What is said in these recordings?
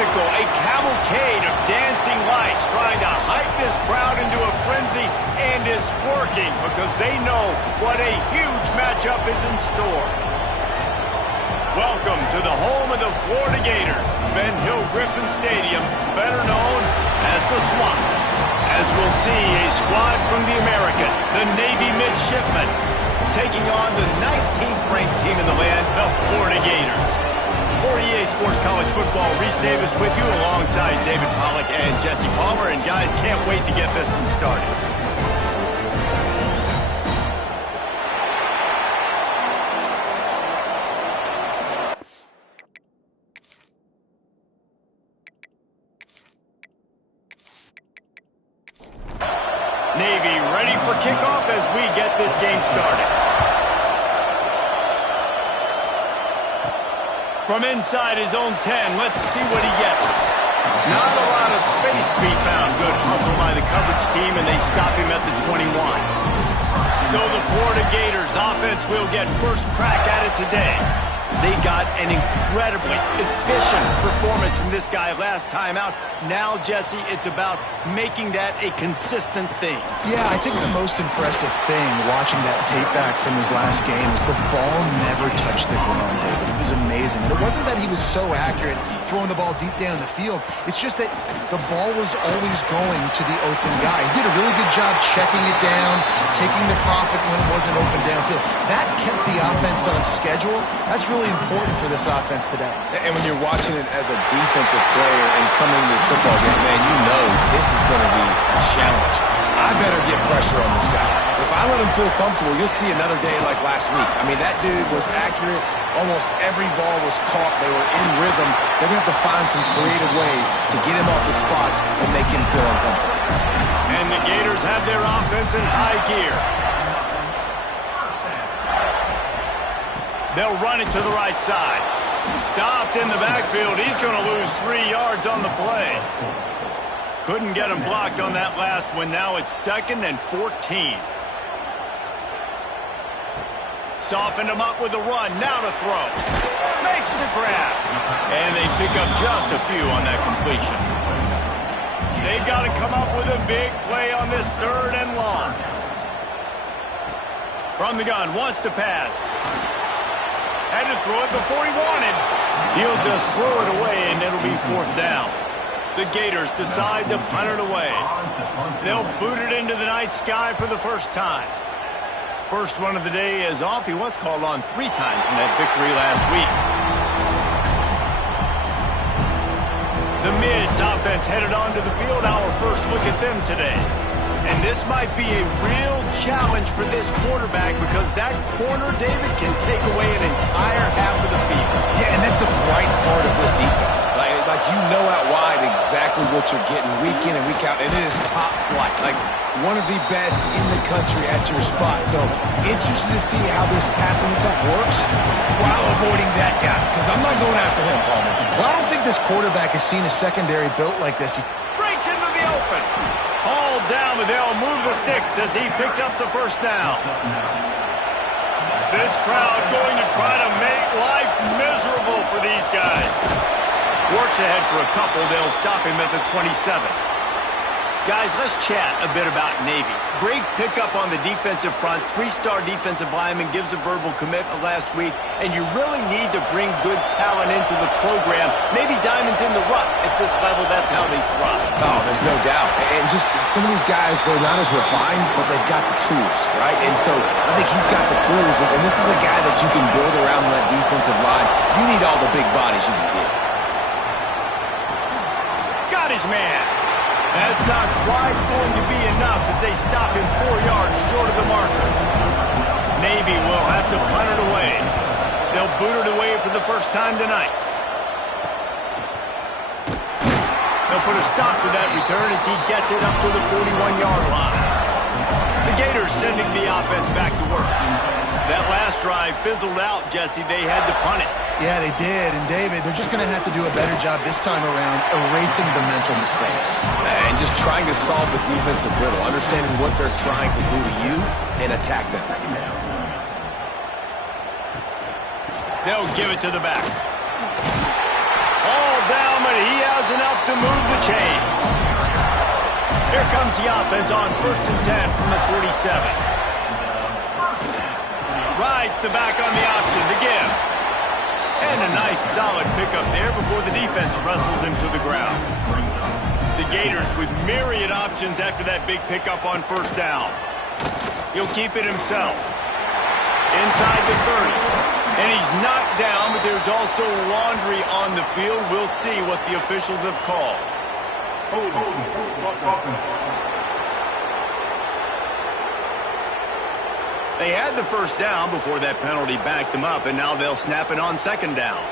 spectacle, a cavalcade of dancing lights trying to hype this crowd into a frenzy, and it's working because they know what a huge matchup is in store. Welcome to the home of the Florida Gators, Ben Hill Griffin Stadium, better known as the Swamp. As we'll see a squad from the American, the Navy Midshipmen, taking on the 19th ranked team in the land, the Florida Gators. For EA Sports College Football, Reese Davis with you alongside David Pollack and Jesse Palmer. And guys, can't wait to get this one started. Navy ready for kickoff as we get this game started. From inside his own 10, let's see what he gets. Not a lot of space to be found. Good hustle by the coverage team, and they stop him at the 21. So the Florida Gators offense will get first crack at it today. They got an incredibly efficient performance from this guy last time out. Now, Jesse, it's about making that a consistent thing. Yeah, I think the most impressive thing watching that tape back from his last game is the ball never touched the ground, David. It was amazing. And it wasn't that he was so accurate throwing the ball deep down the field. It's just that the ball was always going to the open guy. He did a really good job checking it down, taking the profit when it wasn't open downfield. That kept the offense on schedule. That's really important for this offense today. And when you're watching it as a defensive player and coming to this football game, man, you know this is going to be a challenge. I better get pressure on this guy. If I let him feel comfortable, you'll see another day like last week. I mean, that dude was accurate. Almost every ball was caught. They were in rhythm. They're going to have to find some creative ways to get him off his spots and make him feel uncomfortable. And the Gators have their offense in high gear. They'll run it to the right side. Stopped in the backfield. He's going to lose 3 yards on the play. Couldn't get him blocked on that last one. Now it's 2nd and 14. Softened him up with a run. Now to throw. Makes the grab. And they pick up just a few on that completion. They've got to come up with a big play on this 3rd and long. From the gun, wants to pass. Had to throw it before he wanted. He'll just throw it away, and it'll be 4th down. The Gators decide to punt it away. They'll boot it into the night sky for the first time. First one of the day is off. He was called on 3 times in that victory last week. The Mids offense headed onto the field. Our first look at them today. And this might be a real challenge for this quarterback because that corner, David, can take away an entire half of the field. Yeah, and that's the bright part of this defense. Like you know out wide exactly what you're getting week in and week out, and it is top flight. Like one of the best in the country at your spot. So interested to see how this passing attack works while avoiding that guy because I'm not going after him, Palmer. Well, I don't think this quarterback has seen a secondary built like this. He breaks into the open. All down, but they'll move the sticks as he picks up the first down. This crowd going to try to make life miserable for these guys. Works ahead for a couple. They'll stop him at the 27. Guys, let's chat a bit about Navy. Great pickup on the defensive front. 3-star defensive lineman gives a verbal commitment last week, and you really need to bring good talent into the program. Maybe diamonds in the rough. At this level, that's how they thrive. Oh, there's no doubt. And just some of these guys, they're not as refined, but they've got the tools, right? And so I think he's got the tools, and this is a guy that you can build around that defensive line. You need all the big bodies you can get. Got his man. That's not quite going to be enough as they stop him 4 yards short of the marker. Navy will have to punt it away. They'll boot it away for the first time tonight. They'll put a stop to that return as he gets it up to the 41-yard line. The Gators sending the offense back to work. That last drive fizzled out, Jesse. They had to punt it. Yeah, they did. And, David, they're just going to have to do a better job this time around erasing the mental mistakes. And just trying to solve the defensive riddle, understanding what they're trying to do to you and attack them. They'll give it to the back. All down but he has enough to move the chains. Here comes the offense on 1st and 10 from the 47. Rides the back on the option to give. And a nice solid pickup there before the defense wrestles him to the ground. The Gators with myriad options after that big pickup on 1st down. He'll keep it himself. Inside the 30. And he's knocked down, but there's also laundry on the field. We'll see what the officials have called. They had the 1st down before that penalty backed them up, and now they'll snap it on 2nd down.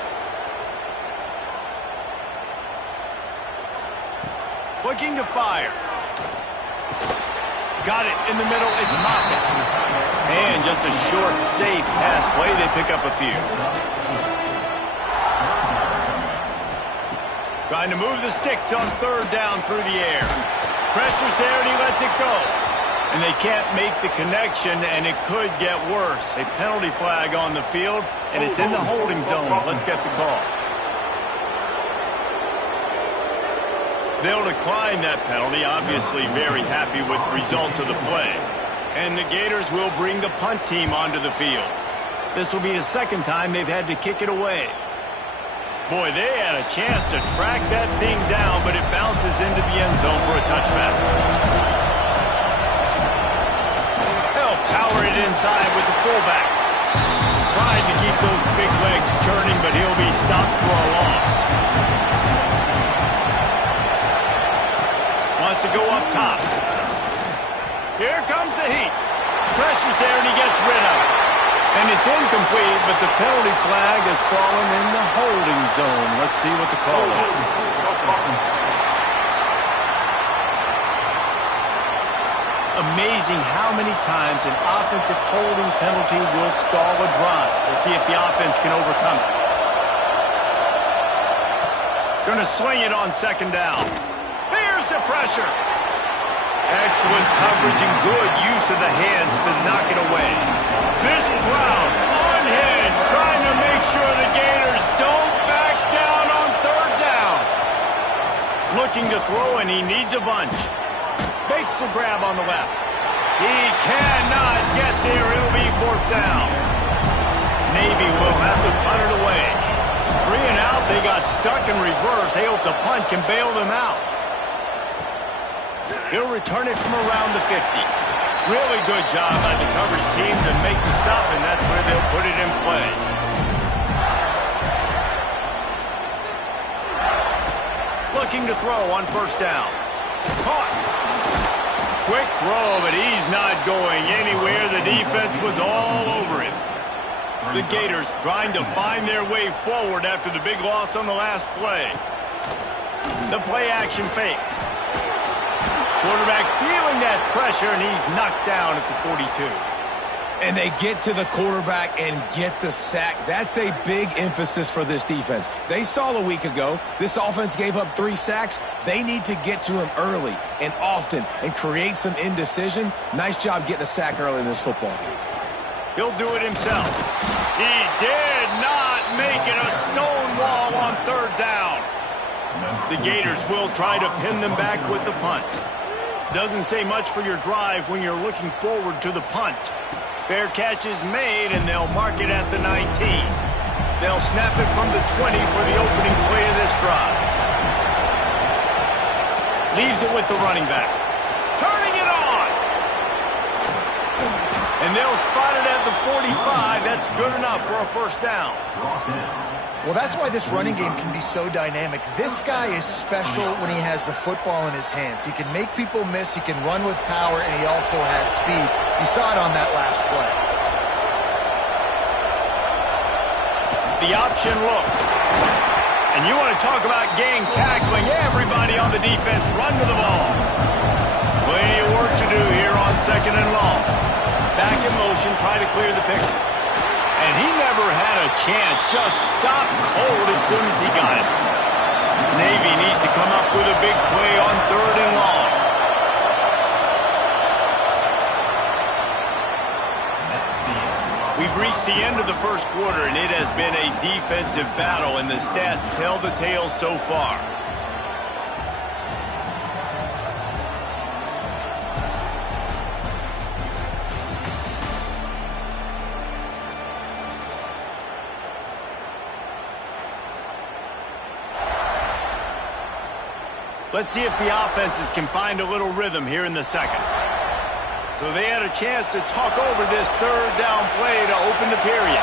Looking to fire. Got it in the middle. It's Moffitt. And just a short, safe pass play. They pick up a few. Trying to move the sticks on 3rd down through the air. Pressure's there, and he lets it go. And they can't make the connection, and it could get worse. A penalty flag on the field, and it's in the holding zone. Let's get the call. They'll decline that penalty, obviously very happy with the results of the play. And the Gators will bring the punt team onto the field. This will be the 2nd time they've had to kick it away. Boy, they had a chance to track that thing down, but it bounces into the end zone for a touchback. They'll power it inside with the fullback. Trying to keep those big legs churning, but he'll be stopped for a loss. Wants to go up top. Here comes the heat. Pressure's there, and he gets rid of it. And it's incomplete, but the penalty flag has fallen in the holding zone. Let's see what the call is. Amazing how many times an offensive holding penalty will stall a drive. We'll see if the offense can overcome it. Going to swing it on 2nd down. Here's the pressure. Excellent coverage and good use of the hands to knock it away. This crowd unhinged, trying to make sure the Gators don't back down on 3rd down. Looking to throw, and he needs a bunch. Makes the grab on the left. He cannot get there. It'll be 4th down. Navy will have to punt it away. 3 and out. They got stuck in reverse. They hope the punt can bail them out. He'll return it from around the 50. Really good job by the coverage team to make the stop, and that's where they'll put it in play. Looking to throw on 1st down. Caught. Quick throw, but he's not going anywhere. The defense was all over him. The Gators trying to find their way forward after the big loss on the last play. The play action fake. Quarterback feeling that pressure, and he's knocked down at the 42. And they get to the quarterback and get the sack. That's a big emphasis for this defense. They saw a week ago, this offense gave up 3 sacks. They need to get to him early and often and create some indecision. Nice job getting a sack early in this football game. He'll do it himself. He did not make it. A stone wall on 3rd down. The Gators will try to pin them back with the punt. Doesn't say much for your drive when you're looking forward to the punt. Fair catch is made, and they'll mark it at the 19. They'll snap it from the 20 for the opening play of this drive. Leaves it with the running back. Turning it on! And they'll spot it at the 45. That's good enough for a 1st down. Well, that's why this running game can be so dynamic. This guy is special when he has the football in his hands. He can make people miss, he can run with power, and he also has speed. You saw it on that last play. The option look. And you want to talk about gang tackling. Everybody on the defense run to the ball. Plenty of work to do here on 2nd and long. Back in motion, try to clear the picture. And he never had a chance. Just stopped cold as soon as he got it. Navy needs to come up with a big play on 3rd and long. We've reached the end of the first quarter, and it has been a defensive battle, and the stats tell the tale so far. Let's see if the offenses can find a little rhythm here in the second. So they had a chance to talk over this third down play to open the period.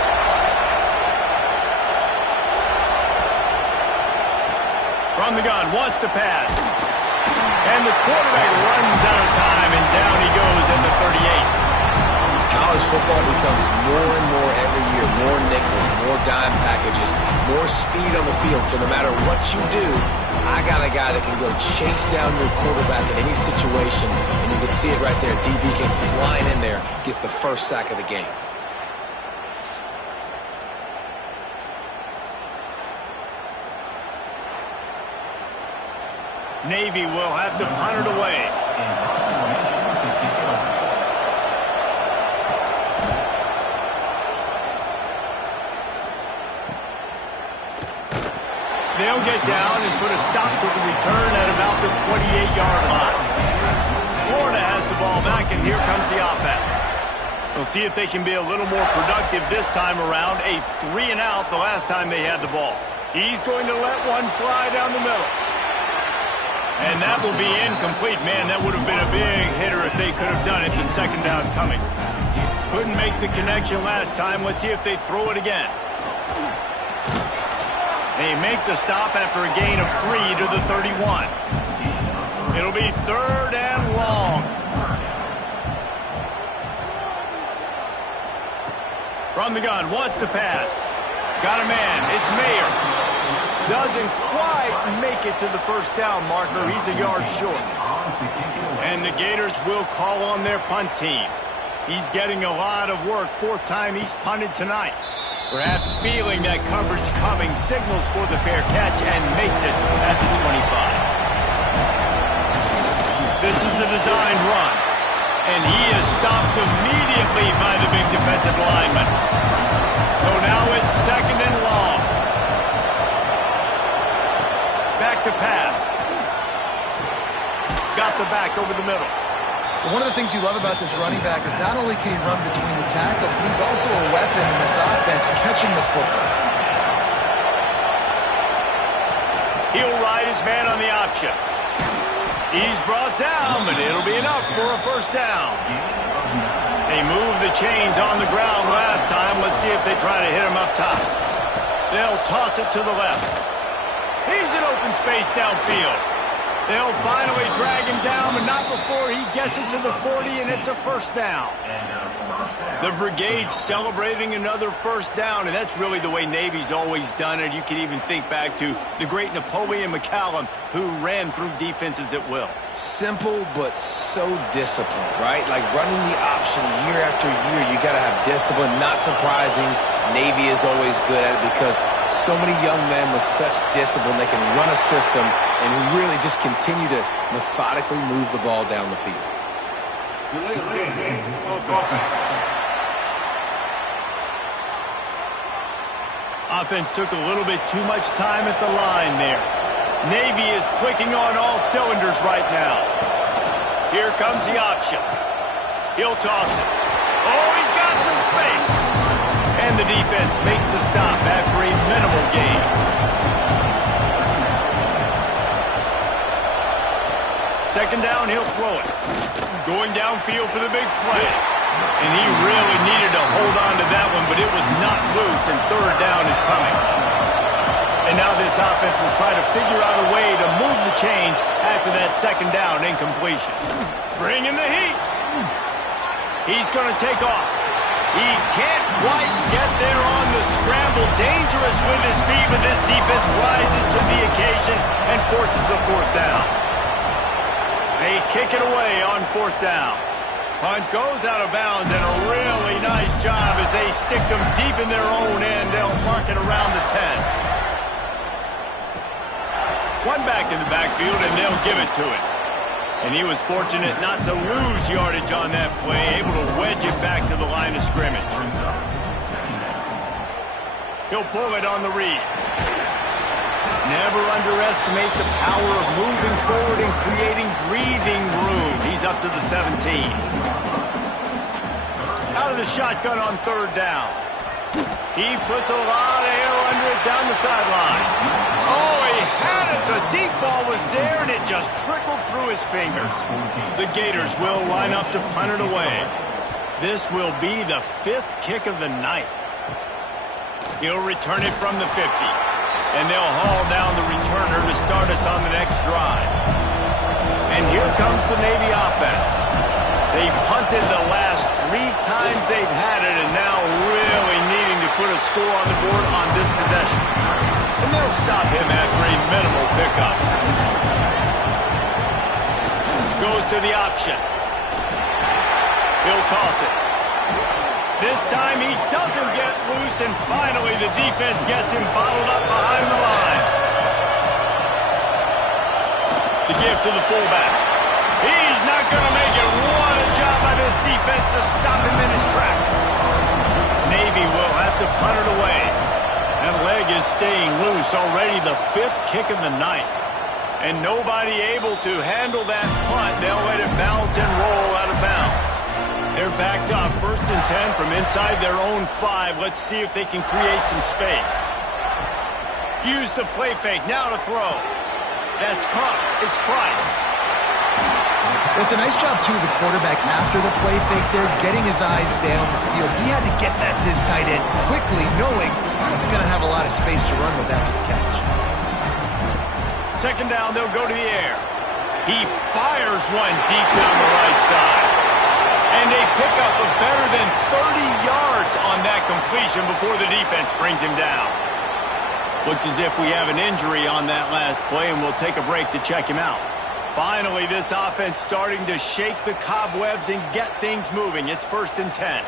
From the gun, wants to pass. And the quarterback runs out of time, and down he goes at the 38. College football becomes more and more every year, more nickel, more dime packages, more speed on the field. So no matter what you do, I got a guy that can go chase down your quarterback in any situation, and you can see it right there. DB came flying in there, gets the first sack of the game. Navy will have to punt it away. They'll get down and put a stop to the return at about the 28-yard line. Florida has the ball back, and here comes the offense. We'll see if they can be a little more productive this time around. A 3-and-out the last time they had the ball. He's going to let one fly down the middle. And that will be incomplete. Man, that would have been a big hitter if they could have done it, but second down coming. Couldn't make the connection last time. Let's see if they throw it again. They make the stop after a gain of 3 to the 31. It'll be third and long. From the gun, wants to pass. Got a man, it's Mayer. Doesn't quite make it to the first down marker. He's a yard short. And the Gators will call on their punt team. He's getting a lot of work. Fourth time he's punted tonight. Perhaps feeling that coverage coming, signals for the fair catch and makes it at the 25. This is a designed run, and he is stopped immediately by the big defensive lineman. So now it's second and long. Back to pass. Got the back over the middle. One of the things you love about this running back is not only can he run between the tackles, but he's also a weapon in this offense, catching the football. He'll ride his man on the option. He's brought down, but it'll be enough for a first down. They moved the chains on the ground last time. Let's see if they try to hit him up top. They'll toss it to the left. He's in open space downfield. They'll finally drag him down, but not before he gets it to the 40, and it's a first down. The brigade celebrating another first down, and that's really the way Navy's always done it. You can even think back to the great Napoleon McCallum, who ran through defenses at will. Simple, but so disciplined, right? Like running the option year after year, you got to have discipline. Not surprising, Navy is always good at it because so many young men with such discipline, they can run a system and really just continue to methodically move the ball down the field. Offense took a little bit too much time at the line there. Navy is clicking on all cylinders right now. Here comes the option. He'll toss it. Oh, he's got some space. And the defense makes the stop after a minimal gain. Second down, he'll throw it. Going downfield for the big play. And he really needed to hold on to that one, but it was not loose, and third down is coming. And now this offense will try to figure out a way to move the chains after that second down incompletion. Bring in the heat. He's going to take off. He can't quite get there on the scramble. Dangerous with his feet, but this defense rises to the occasion and forces a fourth down. They kick it away on fourth down. Punt goes out of bounds, and a really nice job as they stick them deep in their own end. They'll mark it around the 10. One back in the backfield, and they'll give it to him. And he was fortunate not to lose yardage on that play, able to wedge it back to the line of scrimmage. He'll pull it on the read. Never underestimate the power of moving forward and creating breathing room. He's up to the 17. Out of the shotgun on third down. He puts a lot of air under it down the sideline. Oh, he had it. The deep ball was there, and it just trickled through his fingers. The Gators will line up to punt it away. This will be the 5th kick of the night. He'll return it from the 50. And they'll haul down the returner to start us on the next drive. And here comes the Navy offense. They've punted the last 3 times they've had it, and now really needing to put a score on the board on this possession. And they'll stop him after a minimal pickup. Goes to the option. He'll toss it. This time he doesn't get loose, and finally the defense gets him bottled up behind the line. The give to the fullback. He's not going to make it. What a job by this defense to stop him in his tracks. Navy will have to punt it away. That leg is staying loose, already the 5th kick of the night. And nobody able to handle that punt. They'll let it bounce and roll out of bounds. They're backed up, 1st and 10 from inside their own 5. Let's see if they can create some space. Use the play fake, now to throw. That's caught. It's Price. It's a nice job, too, the quarterback, after the play fake there, getting his eyes down the field. He had to get that to his tight end quickly, knowing he wasn't going to have a lot of space to run with after the catch. 2nd down, they'll go to the air. He fires one deep down the right side. And they pick up a better than 30 yards on that completion before the defense brings him down. Looks as if we have an injury on that last play, and we'll take a break to check him out. Finally, this offense starting to shake the cobwebs and get things moving. It's 1st and 10.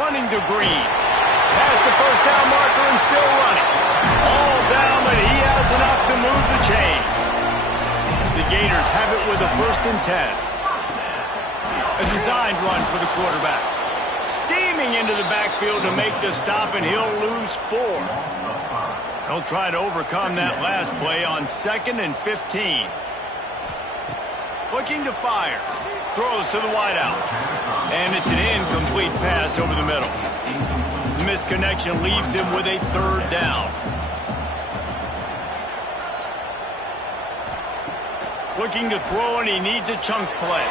Running to Green. Past the 1st down marker and still running. All down, but he has enough to move the chains. The Gators have it with a 1st and 10. A designed run for the quarterback. Steaming into the backfield to make the stop, and he'll lose 4. He'll try to overcome that last play on 2nd and 15. Looking to fire. Throws to the wideout. And it's an incomplete pass over the middle. The misconnection leaves him with a 3rd down. Looking to throw, and he needs a chunk play.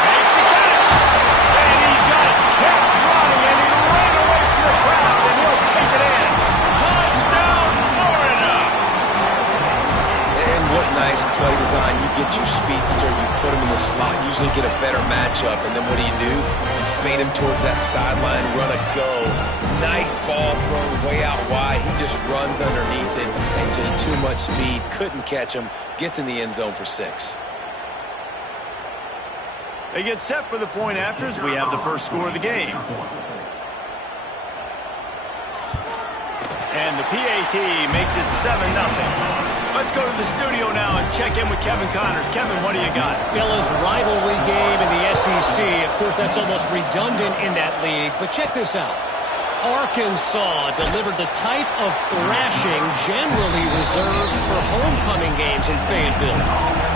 Makes the catch! And he just kept running, and he ran away from the crowd, and he'll take it in. Touchdown, Florida! And what nice play design. You get your speedster, you put him in the slot, usually get a better matchup, and then what do? You fade him towards that sideline, run a go. Nice ball thrown way out wide. He just runs underneath it, and just too much speed. Couldn't catch him. Gets in the end zone for 6. They get set for the point after as we have the first score of the game. And the PAT makes it 7-0. Let's go to the studio now and check in with Kevin Connors. Kevin, what do you got? Fellas, rivalry game in the SEC. Of course, that's almost redundant in that league. But check this out. Arkansas delivered the type of thrashing generally reserved for homecoming games in Fayetteville.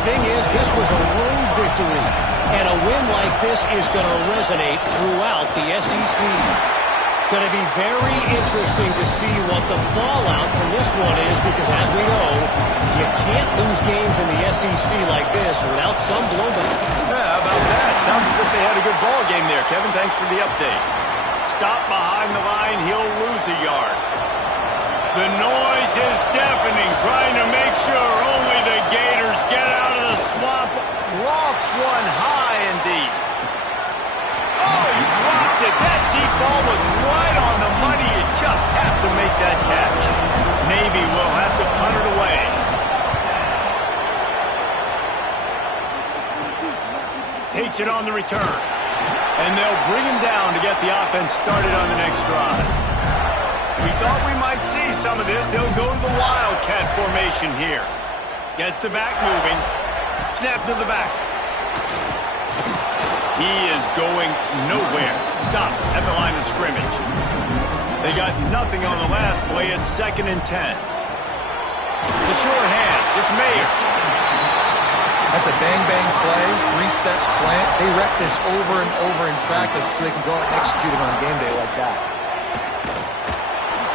Thing is, this was a road victory, and a win like this is going to resonate throughout the SEC. Going to be very interesting to see what the fallout from this one is, because as we know, you can't lose games in the SEC like this without some blowback. Yeah, how about that? Sounds as if they had a good ball game there. Kevin, thanks for the update. Stop behind the line, he'll lose a yard. The noise is deafening, trying to make sure only the Gators get out of the swamp. Lofts one high and deep. Oh, he dropped it. That deep ball was right on the money. You just have to make that catch. Navy will have to punt it away. Takes it on the return. And they'll bring him down to get the offense started on the next drive. We thought we might see some of this. They'll go to the Wildcat formation here. Gets the back moving. Snap to the back. He is going nowhere. Stop at the line of scrimmage. They got nothing on the last play. It's 2nd and 10. The short hands. It's Mayer. That's a bang-bang play, 3-step slant. They rep this over and over in practice so they can go out and execute it on game day like that.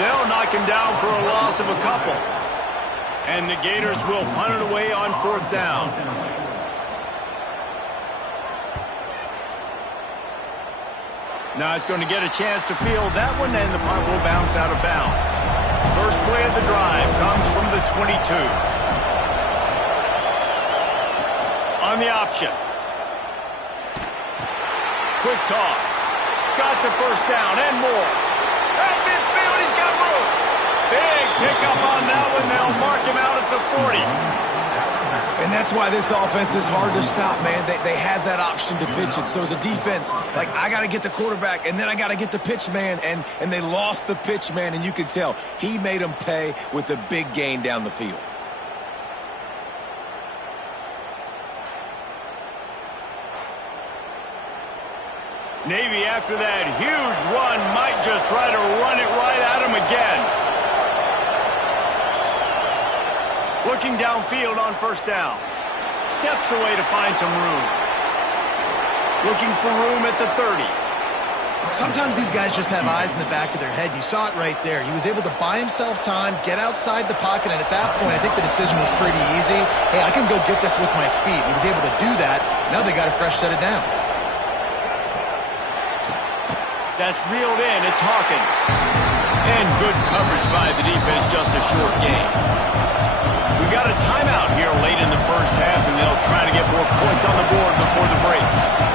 They'll knock him down for a loss of a couple. And the Gators will punt it away on 4th down. Not going to get a chance to field that one, and the punt will bounce out of bounds. First play of the drive comes from the 22. On the option. Quick toss. Got the first down and more. At midfield, he's got room. Big pickup on that one. They'll mark him out at the 40. And that's why this offense is hard to stop, man. They have that option to pitch it. So as a defense, like, I got to get the quarterback, and then I got to get the pitch man, and they lost the pitch man, and you can tell he made them pay with a big gain down the field. Navy, after that huge run, might just try to run it right at him again. Looking downfield on 1st down. Steps away to find some room. Looking for room at the 30. Sometimes these guys just have eyes in the back of their head. You saw it right there. He was able to buy himself time, get outside the pocket, and at that point, I think the decision was pretty easy. Hey, I can go get this with my feet. He was able to do that. Now they got a fresh set of downs. That's reeled in. It's Hawkins. And good coverage by the defense, just a short gain. We got a timeout here late in the first half, and they'll try to get more points on the board before the break.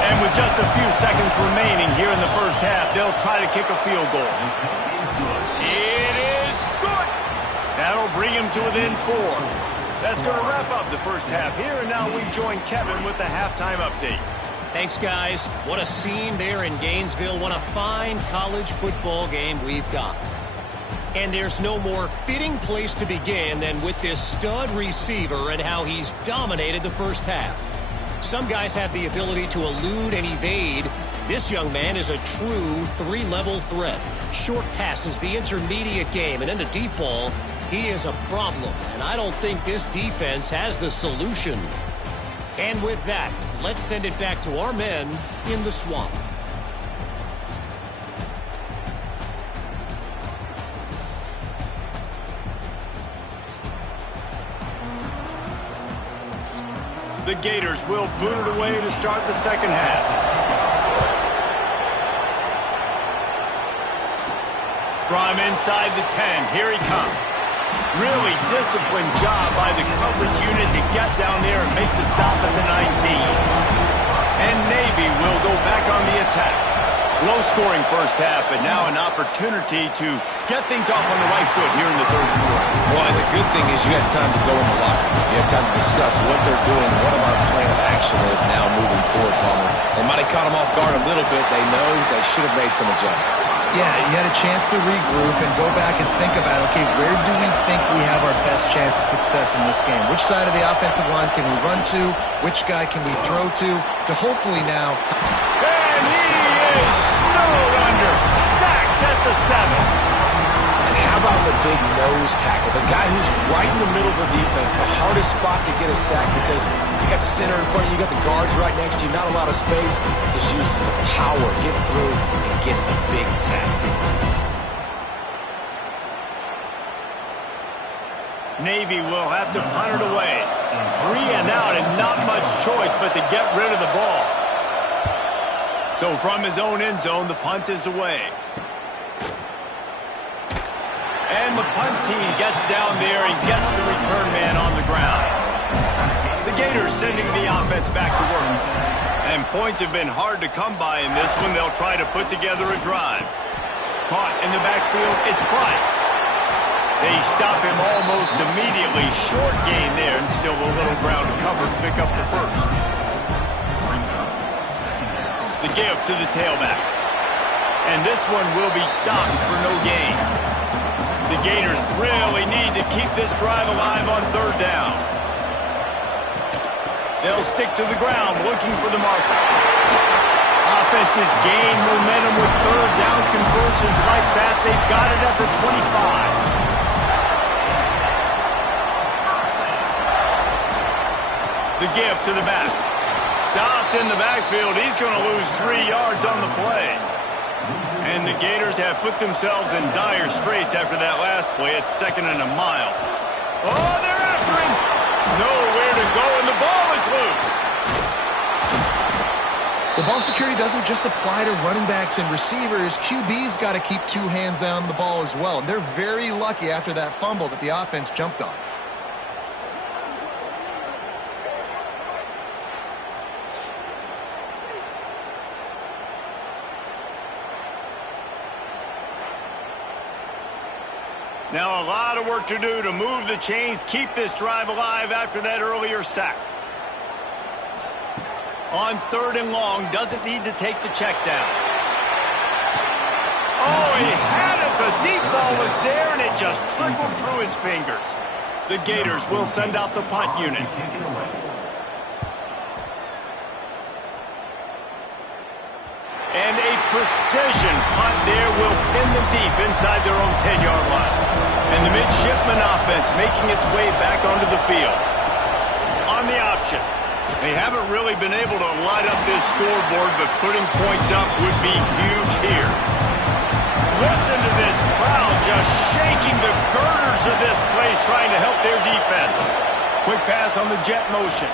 And with just a few seconds remaining here in the first half, they'll try to kick a field goal. It is good. That'll bring him to within 4. That's going to wrap up the first half here, and now we join Kevin with the halftime update. Thanks, guys. What a scene there in Gainesville. What a fine college football game we've got. And there's no more fitting place to begin than with this stud receiver and how he's dominated the first half. Some guys have the ability to elude and evade. This young man is a true 3-level threat. Short passes, the intermediate game, and then the deep ball. He is a problem, and I don't think this defense has the solution. And with that, let's send it back to our men in the swamp. The Gators will boot it away to start the second half. From inside the 10, here he comes. Really disciplined job by the coverage unit to get down there and make the stop at the 19. And Navy will go back on the attack. Low-scoring first half, but now an opportunity to get things off on the right foot here in the third quarter. Well, and the good thing is you had time to go in the locker room. You had time to discuss what they're doing, what our plan of action is now moving forward, Palmer. They might have caught them off guard a little bit. They know they should have made some adjustments. Yeah, you had a chance to regroup and go back and think about, okay, where do we think we have our best chance of success in this game? Which side of the offensive line can we run to? Which guy can we throw to hopefully now... And he is snowed under, sacked at the 7. And how about the big nose tackle? The guy who's right in the middle of the defense, the hardest spot to get a sack because you got the center in front of you, you got the guards right next to you, not a lot of space. Just uses the power, gets through, and gets the big sack. Navy will have to punt it away. 3 and out and not much choice but to get rid of the ball. So from his own end zone, the punt is away. And the punt team gets down there and gets the return man on the ground. The Gators sending the offense back to work. And points have been hard to come by in this one. They'll try to put together a drive. Caught in the backfield, it's Price. They stop him almost immediately. Short gain there and still a little ground to cover to pick up the first. The give to the tailback. And this one will be stopped for no gain. The Gators really need to keep this drive alive on 3rd down. They'll stick to the ground looking for the marker. offenses gain momentum with third down conversions like that. They've got it at the 25. The give to the back. Stopped in the backfield. He's going to lose 3 yards on the play. And the Gators have put themselves in dire straits after that last play. It's 2nd and a mile. Oh, they're after him. Nowhere to go, and the ball is loose. Well, ball security doesn't just apply to running backs and receivers. QB's got to keep 2 hands on the ball as well. And they're very lucky after that fumble that the offense jumped on. Now a lot of work to do to move the chains, keep this drive alive after that earlier sack. On 3rd and long, doesn't need to take the check down. Oh, he had it. The deep ball was there, and it just trickled through his fingers. The Gators will send out the punt unit. And a precision punt there will pin them deep inside their own 10-yard line. And the midshipman offense making its way back onto the field. On the option. They haven't really been able to light up this scoreboard, but putting points up would be huge here. Listen to this crowd just shaking the girders of this place trying to help their defense. Quick pass on the jet motion.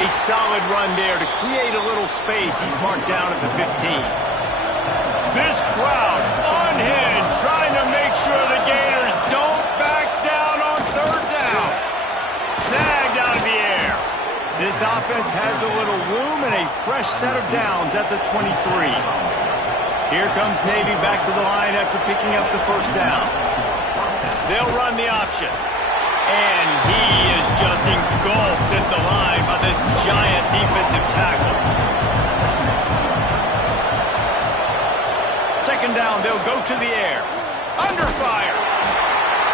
A solid run there to create a little space. He's marked down at the 15. This crowd unhinged, trying to make sure the Gators don't back down on 3rd down. Snagged out of the air. This offense has a little room and a fresh set of downs at the 23. Here comes Navy back to the line after picking up the 1st down. They'll run the option. And he is just engulfed at the line by this giant defensive tackle. 2nd down, they'll go to the air. Under fire.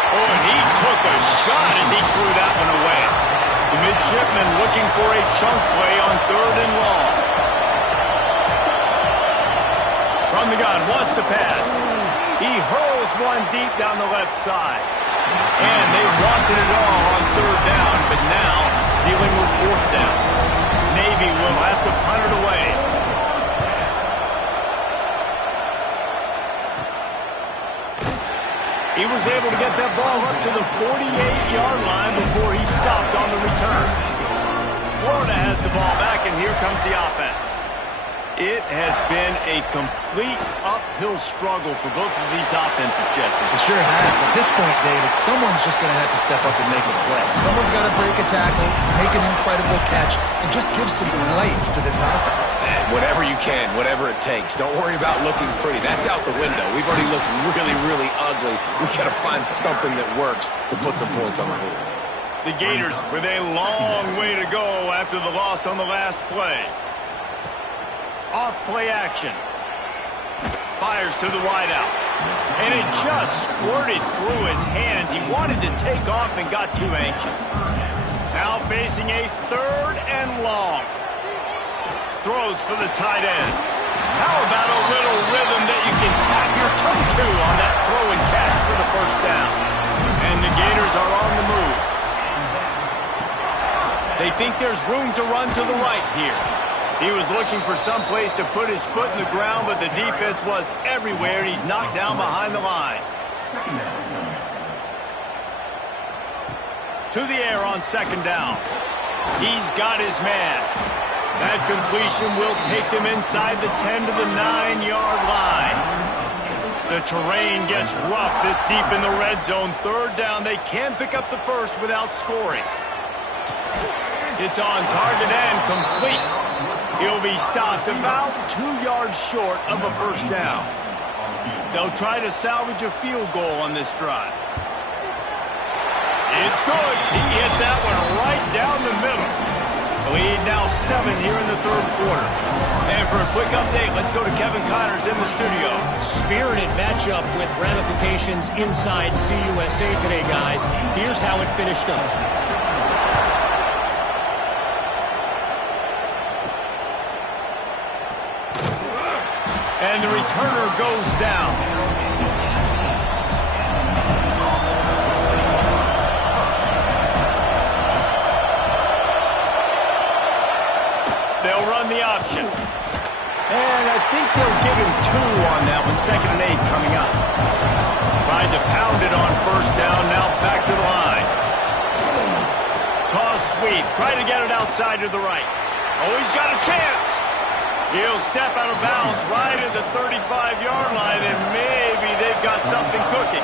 Oh, and he took a shot as he threw that one away. The midshipman looking for a chunk play on 3rd and long. From the gun, wants to pass. He hurls one deep down the left side. And they wanted it all on 3rd down, but now dealing with 4th down. Navy will have to punt it away. He was able to get that ball up to the 48-yard line before he stopped on the return. Florida has the ball back, and here comes the offense. It has been a complete uphill struggle for both of these offenses, Jesse. It sure has. At this point, David, someone's just going to have to step up and make a play. Someone's got to break a tackle, make an incredible catch, and just give some life to this offense. And whatever you can, whatever it takes. Don't worry about looking pretty. That's out the window. We've already looked really, really ugly. We've got to find something that works to put some points on the board. The Gators with a long way to go after the loss on the last play. Off play action. Fires to the wideout. And it just squirted through his hands. He wanted to take off and got too anxious. Now facing a 3rd and long. Throws for the tight end. How about a little rhythm that you can tap your toe to on that throw and catch for the 1st down? And the Gators are on the move. They think there's room to run to the right here. He was looking for some place to put his foot in the ground, but the defense was everywhere, and he's knocked down behind the line. To the air on 2nd down. He's got his man. That completion will take them inside the 10 to the 9-yard line. The terrain gets rough this deep in the red zone. 3rd down, they can pick up the 1st without scoring. It's on target and complete. He'll be stopped about 2 yards short of a 1st down. They'll try to salvage a field goal on this drive. It's good. He hit that one right down the middle. The lead now 7 here in the 3rd quarter. And for a quick update, let's go to Kevin Connors in the studio. Spirited matchup with ramifications inside CUSA today, guys. Here's how it finished up. And the returner goes down. They'll run the option. And I think they'll give him 2 on that one. 2nd and 8 coming up. Tried to pound it on 1st down. Now back to the line. Toss sweep. Try to get it outside to the right. Oh, he's got a chance. He'll step out of bounds right at the 35-yard line, and maybe they've got something cooking.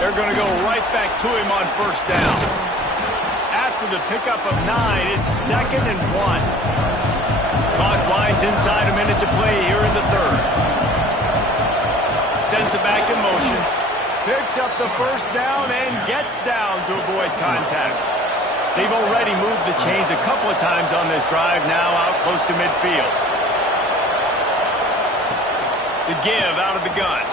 They're going to go right back to him on 1st down. After the pickup of 9, it's 2nd and 1. Clock winds inside a minute to play here in the 3rd. Sends it back in motion. Picks up the 1st down and gets down to avoid contact. They've already moved the chains a couple of times on this drive, now out close to midfield. The give out of the gun.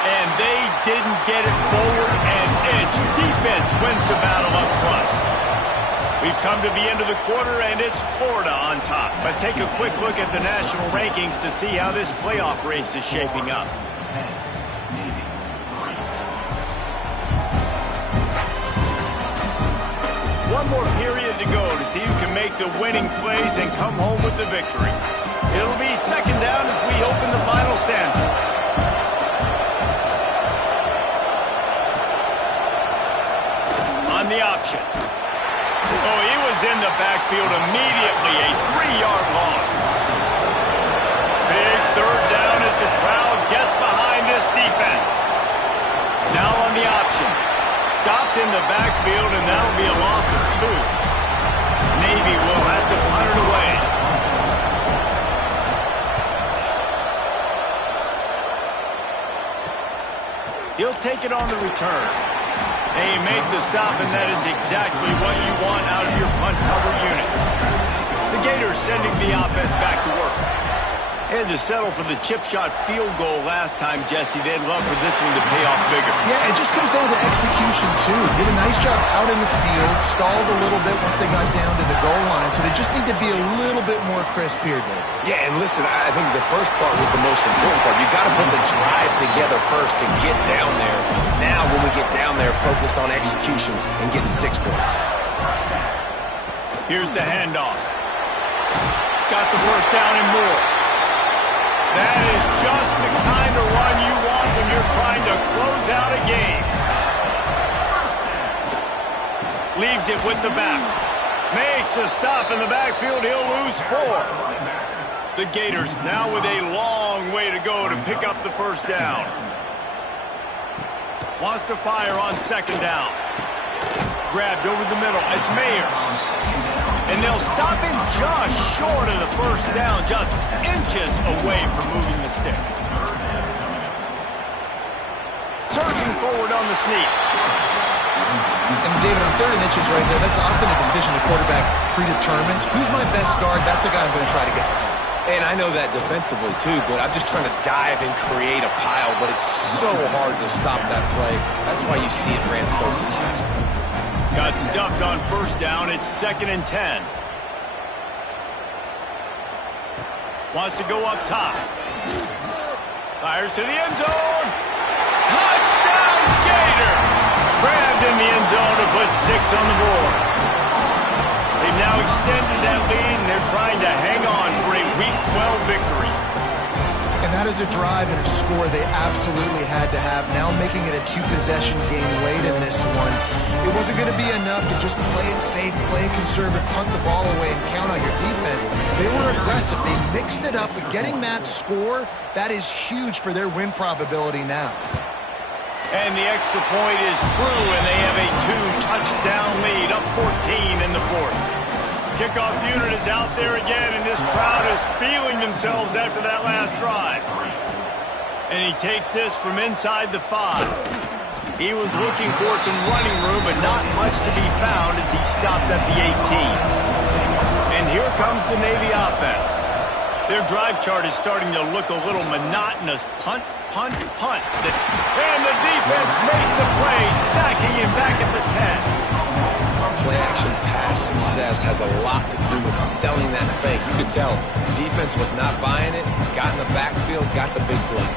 And they didn't get it forward an inch. Defense wins the battle up front. We've come to the end of the quarter, and it's Florida on top. Let's take a quick look at the national rankings to see how this playoff race is shaping up. One more period to go to see who can make the winning plays and come home with the victory. It'll be 2nd down as we open the final stanza. On the option. Oh, he was in the backfield immediately. A 3-yard loss. Big 3rd down as the crowd gets behind this defense. Now on the option. Stopped in the backfield, and that'll be a loss of 2. Navy will have to punt it away. He'll take it on the return. They make the stop, and that is exactly what you want out of your punt cover unit. The Gators sending the offense back to work. Had to settle for the chip shot field goal last time, Jesse. They'd love for this one to pay off bigger. Yeah, it just comes down to execution, too. Did a nice job out in the field, stalled a little bit once they got down to the goal line, so they just need to be a little bit more crisp here, Dave. Yeah, and listen, I think the first part was the most important part. You got to put the drive together first to get down there. Now, when we get down there, focus on execution and getting 6 points. Here's the handoff. Got the 1st down and more. That is just the kind of run you want when you're trying to close out a game. Leaves it with the back. Makes a stop in the backfield. He'll lose 4. The Gators now with a long way to go to pick up the 1st down. Wants to fire on 2nd down. Grabbed over the middle. It's Mayer. And they'll stop him just short of the 1st down, just inches away from moving the sticks. Surging forward on the sneak. And David, on 3rd and inches right there, that's often a decision the quarterback predetermines. Who's my best guard? That's the guy I'm going to try to get behind. And I know that defensively, too, but I'm just trying to dive and create a pile, but it's so hard to stop that play. That's why you see it ran so successfully. Got stuffed on 1st down. It's 2nd and 10. Wants to go up top. Fires to the end zone. Touchdown, Gator! Grabbed in the end zone to put 6 on the board. They've now extended that lead, and they're trying to hang on for a Week 12 victory. And that is a drive and a score they absolutely had to have. Now making it a 2-possession game late in this one. It wasn't going to be enough to just play it safe, play it conservative, punt the ball away, and count on your defense. They were aggressive. They mixed it up, but getting that score, that is huge for their win probability now. And the extra point is true, and they have a 2-touchdown lead, up 14 in the 4th. Kickoff unit is out there again, and this crowd is feeling themselves after that last drive. And he takes this from inside the 5. He was looking for some running room, but not much to be found as he stopped at the 18. And here comes the Navy offense. Their drive chart is starting to look a little monotonous. Punt, punt, punt. And the defense makes a play, sacking him back at the 10. Play action pass. past success has a lot to do with selling that fake. You could tell defense was not buying it, got in the backfield, got the big play.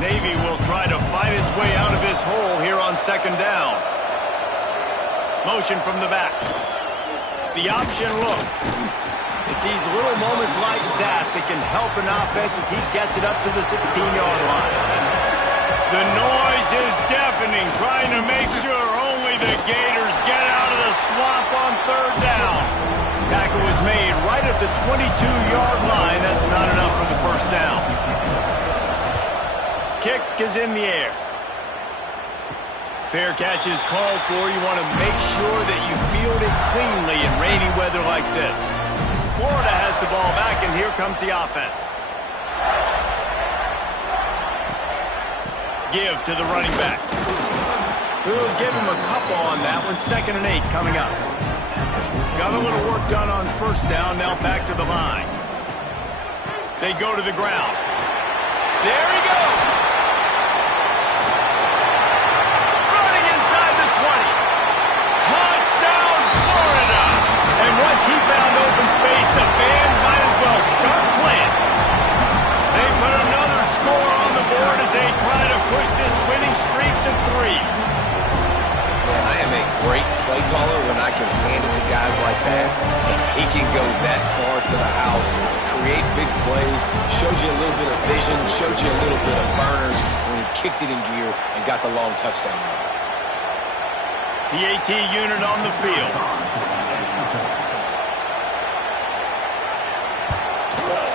Navy will try to fight its way out of this hole here on second down. Motion from the back. The option look. It's these little moments like that that can help an offense as he gets it up to the 16-yard line. The noise is deafening, trying to make sure only the Gators get out of the swamp on third down. Tackle was made right at the 22-yard line. That's not enough for the first down. Kick is in the air. Fair catch is called for. You want to make sure that you field it cleanly in rainy weather like this. Florida has the ball back, and here comes the offense. Give to the running back. We'll give him a couple on that one. 2nd and 8 coming up. Got a little work done on first down. Now back to the line. They go to the ground. There he goes. Once he found open space, the band might as well start playing. They put another score on the board as they try to push this winning streak to 3. Man, I am a great play caller when I can hand it to guys like that, and he can go that far to the house, create big plays, showed you a little bit of vision, showed you a little bit of burners when he kicked it in gear and got the long touchdown run. PAT unit on the field.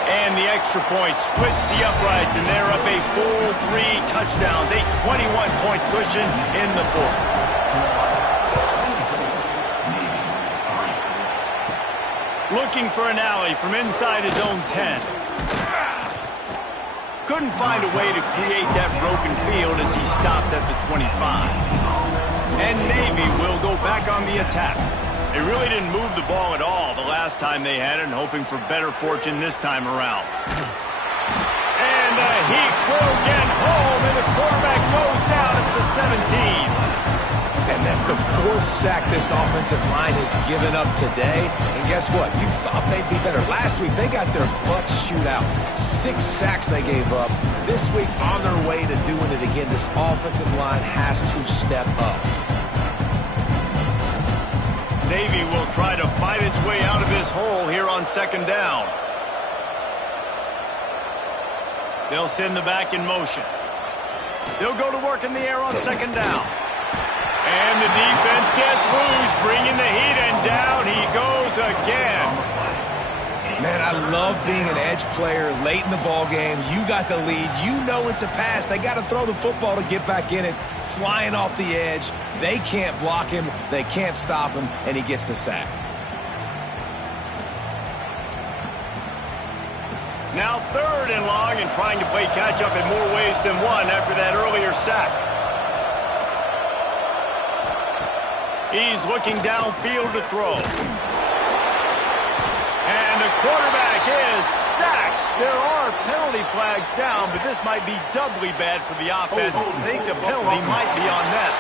And the extra point splits the uprights, and they're up a full 3 touchdowns, a 21-point cushion in the fourth. Looking for an alley from inside his own 10. Couldn't find a way to create that broken field as he stopped at the 25. And Navy will go back on the attack. They really didn't move the ball at all the last time they had it, and hoping for better fortune this time around. And the Heat will get home, and the quarterback goes down at the 17. And that's the 4th sack this offensive line has given up today. And guess what? You thought they'd be better. Last week, they got their butts chewed out. 6 sacks they gave up. This week, on their way to doing it again, this offensive line has to step up. Navy will try to fight its way out of this hole here on second down. They'll send the back in motion. They'll go to work in the air on second down. And the defense gets loose, bringing the heat, and down he goes again. Man, I love being an edge player late in the ball game. You got the lead. You know it's a pass. They got to throw the football to get back in it. Flying off the edge. They can't block him. They can't stop him, and he gets the sack. Now 3rd and long, and trying to play catch-up in more ways than one after that earlier sack. He's looking downfield to throw. And the quarterback is sacked. There are penalty flags down, but this might be doubly bad for the offense. I think the penalty might be on net.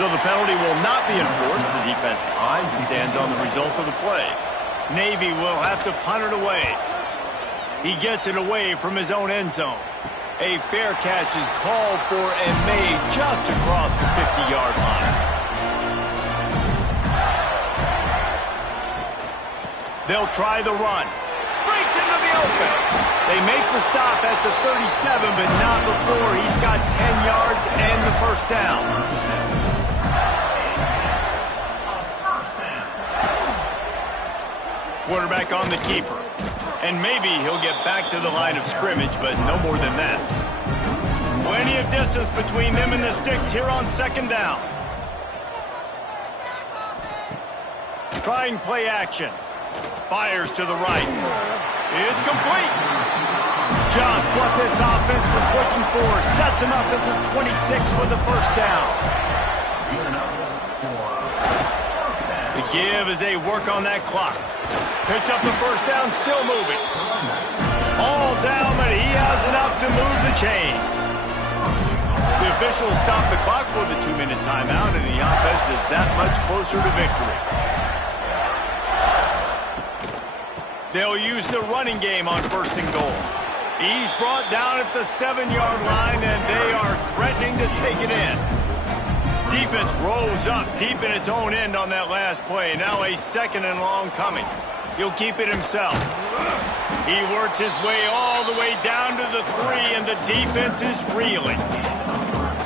So the penalty will not be enforced. The defense declines and stands on the result of the play. Navy will have to punt it away. He gets it away from his own end zone. A fair catch is called for and made just across the 50-yard line. They'll try the run. Breaks into the open. They make the stop at the 37, but not before he's got 10 yards and the first down. Quarterback on the keeper. And maybe he'll get back to the line of scrimmage, but no more than that. Plenty of distance between them and the sticks here on second down. Trying play action. Fires to the right. It's complete. Just what this offense was looking for. Sets him up at the 26 with the first down. The give as they work on that clock. Picks up the first down, still moving. All down, but he has enough to move the chains. The officials stop the clock for the 2-minute timeout, and the offense is that much closer to victory. They'll use the running game on 1st and goal. He's brought down at the 7-yard line, and they are threatening to take it in. Defense rolls up deep in its own end on that last play. Now a 2nd and long coming. He'll keep it himself. He works his way all the way down to the 3, and the defense is reeling.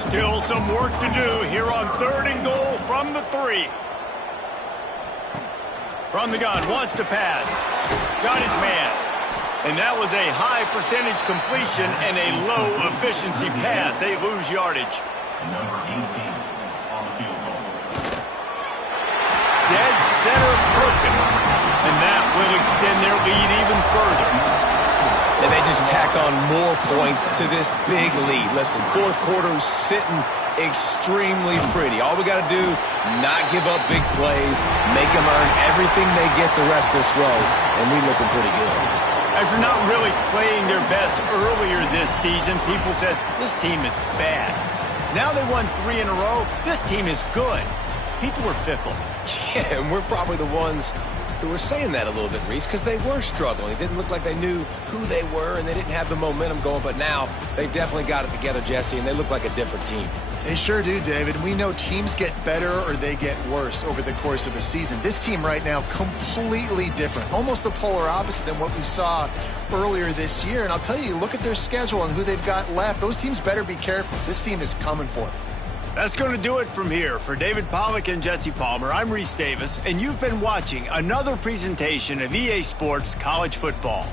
Still some work to do here on 3rd and goal from the 3. From the gun, wants to pass. Got his man. And that was a high percentage completion and a low efficiency pass. They lose yardage. Number 18 on the field goal. Dead center perfect. And that will extend their lead even further. And they just tack on more points to this big lead. Listen, 4th quarter's sitting extremely pretty. All we got to do, not give up big plays, make them earn everything they get the rest of this road, and we looking pretty good. After not really playing their best earlier this season, people said, this team is bad. Now they won 3 in a row. This team is good. People were fickle. Yeah, and we're probably the ones who were saying that a little bit, Reese, because they were struggling. It didn't look like they knew who they were, and they didn't have the momentum going. But now they've definitely got it together, Jesse, and they look like a different team. They sure do, David. We know teams get better or they get worse over the course of a season. This team right now, completely different. Almost the polar opposite than what we saw earlier this year. And I'll tell you, look at their schedule and who they've got left. Those teams better be careful. This team is coming for them. That's going to do it from here. For David Pollack and Jesse Palmer, I'm Reese Davis, and you've been watching another presentation of EA Sports College Football.